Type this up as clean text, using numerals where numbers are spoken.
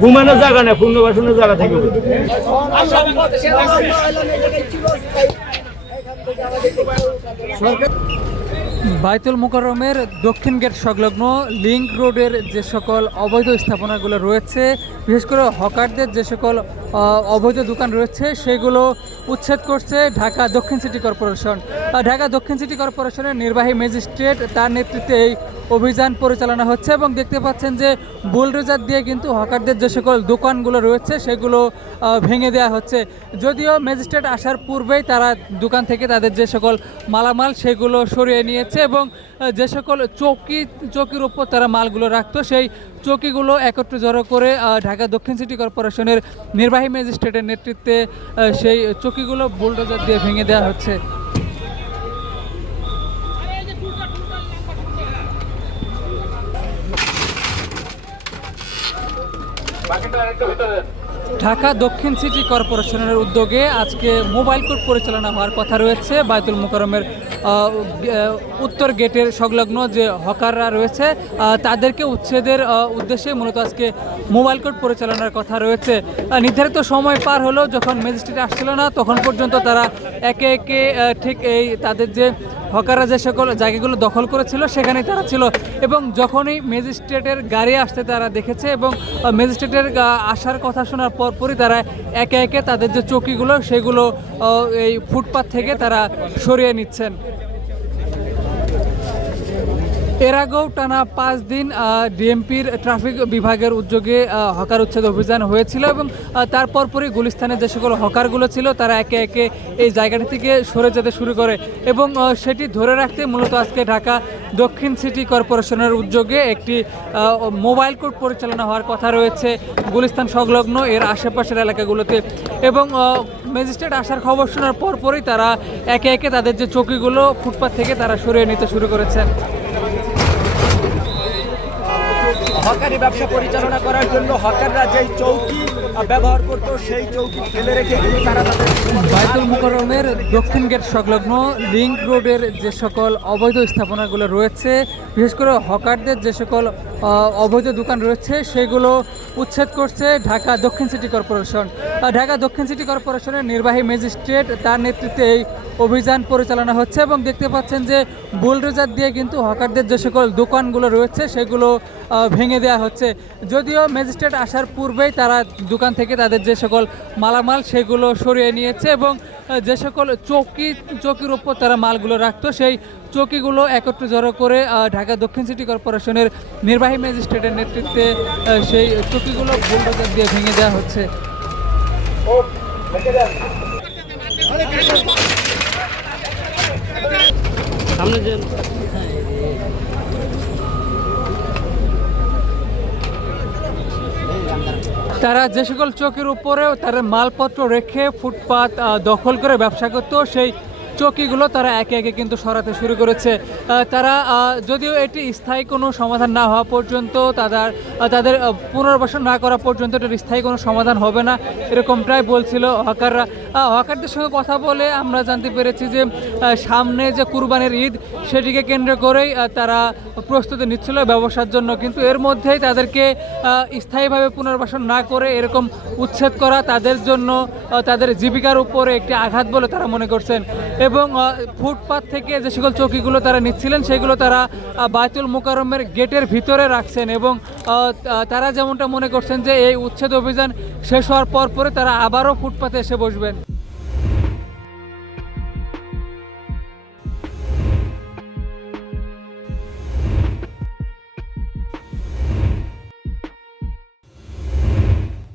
ঘুমানোর জায়গা নেই, পুনর্বাসনের জায়গা থেকে। বায়তুল মোকাররমের দক্ষিণ গেট সংলগ্ন লিংক রোডের যে সকল অবৈধ স্থাপনাগুলো রয়েছে, বিশেষ করে হকারদের যে সকল অবৈধ দোকান রয়েছে, সেগুলো উচ্ছেদ করছে ঢাকা দক্ষিণ সিটি কর্পোরেশন। ঢাকা দক্ষিণ সিটি কর্পোরেশনের নির্বাহী ম্যাজিস্ট্রেট তার নেতৃত্বে এই অভিযান পরিচালনা হচ্ছে এবং দেখতে পাচ্ছেন যে বুলডোজার দিয়ে কিন্তু হকারদের যে সকল দোকানগুলো রয়েছে সেগুলো ভেঙে দেওয়া হচ্ছে। যদিও ম্যাজিস্ট্রেট আসার পূর্বেই তারা দোকান থেকে তাদের যে সকল মালামাল সেগুলো সরিয়ে নিয়েছে এবং যে সকল চৌকির উপর তারা মালগুলো রাখতো সেই চৌকিগুলো একত্রে জড়ো করে ঢাকা দক্ষিণ সিটি কর্পোরেশনের নির্বাহী ম্যাজিস্ট্রেটের নেতৃত্বে সেই চৌকিগুলো বুলডোজার দিয়ে ভেঙে দেওয়া হচ্ছে। ঢাকা দক্ষিণ সিটি কর্পোরেশনের উদ্যোগে আজকে মোবাইল কোর্ট পরিচালনা হওয়ার কথা রয়েছে। বায়তুল মোকাররমের উত্তর গেটের সংলগ্ন যে হকাররা রয়েছে তাদেরকে উচ্ছেদের উদ্দেশ্যে মূলত আজকে মোবাইল কোর্ট পরিচালনার কথা রয়েছে। নির্ধারিত সময় পার হলেও যখন ম্যাজিস্ট্রেট আসছিল না তখন পর্যন্ত তারা একে একে ঠিক এই তাদের যে হকাররা যে সকল জায়গাগুলো দখল করেছিল সেখানেই তারা ছিল এবং যখনই ম্যাজিস্ট্রেটের গাড়ি আসতে তারা দেখেছে এবং ম্যাজিস্ট্রেটের আসার কথা শোনার পরপরই তারা একে একে তাদের যে চৌকিগুলো সেগুলো এই ফুটপাত থেকে তারা সরিয়ে নিচ্ছেন। এর আগেও টানা 5 দিন ডিএমপির ট্রাফিক বিভাগের উদ্যোগে হকার উচ্ছেদ অভিযান হয়েছিল এবং তারপরই গুলিস্তানে যে সকল হকারগুলো ছিল তারা একে একে এই জায়গাটি থেকে সরে যেতে শুরু করে এবং সেটি ধরে রাখতে মূলত আজকে ঢাকা দক্ষিণ সিটি কর্পোরেশনের উদ্যোগে একটি মোবাইল কোর্ট পরিচালনা হওয়ার কথা রয়েছে গুলিস্তান সংলগ্ন এর আশেপাশের এলাকাগুলোতে এবং ম্যাজিস্ট্রেট আসার খবর শোনার পরপরই তারা একে একে তাদের যে চৌকিগুলো ফুটপাত থেকে তারা সরিয়ে নিতে শুরু করেছেন। হকারি ব্যবসা পরিচালনা করার জন্য হকাররা যেই চৌকি ব্যবহার করতো সেই চৌকি ফেলে রেখে তারা বায়তুল মোকাররমের দক্ষিণ গেট সংলগ্ন লিংক রোডের যে সকল অবৈধ স্থাপনাগুলো রয়েছে, বিশেষ করে হকারদের যে সকল অবৈধ দোকান রয়েছে সেগুলো উচ্ছেদ করছে ঢাকা দক্ষিণ সিটি কর্পোরেশন। ঢাকা দক্ষিণ সিটি কর্পোরেশনের নির্বাহী ম্যাজিস্ট্রেট তার নেতৃত্বে এই অভিযান পরিচালনা হচ্ছে এবং দেখতে পাচ্ছেন যে বুলডোজার দিয়ে কিন্তু হকারদের যে সকল দোকানগুলো রয়েছে সেগুলো ভেঙে দেওয়া হচ্ছে। যদিও ম্যাজিস্ট্রেট আসার পূর্বেই তারা দোকান থেকে তাদের যে সকল মালামাল সেগুলো সরিয়ে নিয়েছে এবং যে সকল চৌকির উপর তারা মালগুলো রাখতো সেই চৌকিগুলো একত্রে জড়ো করে ঢাকা দক্ষিণ সিটি কর্পোরেশনের নির্বাহী ম্যাজিস্ট্রেটের নেতৃত্বে সেই চৌকিগুলো বুলডোজার দিয়ে ভেঙে দেওয়া হচ্ছে। তারা যে সকল চৌকির উপরেও তারা মালপত্র রেখে ফুটপাত দখল করে ব্যবসা করত সেই চৌকিগুলো তারা একে একে কিন্তু সরাতে শুরু করেছে। তারা যদিও এটি স্থায়ী কোনো সমাধান না হওয়া পর্যন্ত তাদের পুনর্বাসন না করা পর্যন্ত এটার স্থায়ী কোনো সমাধান হবে না এরকমটাই বলছিল হকাররা। হকারদের সঙ্গে কথা বলে আমরা জানতে পেরেছি যে সামনে যে কুরবানির ঈদ সেটিকে কেন্দ্র করেই তারা প্রস্তুতি নিচ্ছিল ব্যবসার জন্য, কিন্তু এর মধ্যেই তাদেরকে স্থায়ীভাবে পুনর্বাসন না করে এরকম উচ্ছেদ করা তাদের জন্য তাদের জীবিকার উপরে একটি আঘাত বলে তারা মনে করছেন এবং ফুটপাত থেকে যে সকল চৌকিগুলো তারা নিচ্ছিলেন সেগুলো তারা বায়তুল মোকাররমের গেটের ভিতরে রাখছেন এবং তারা যেমনটা মনে করছেন যে এই উচ্ছেদ অভিযান শেষ হওয়ার পরে তারা আবারও ফুটপাতে এসে বসবেন।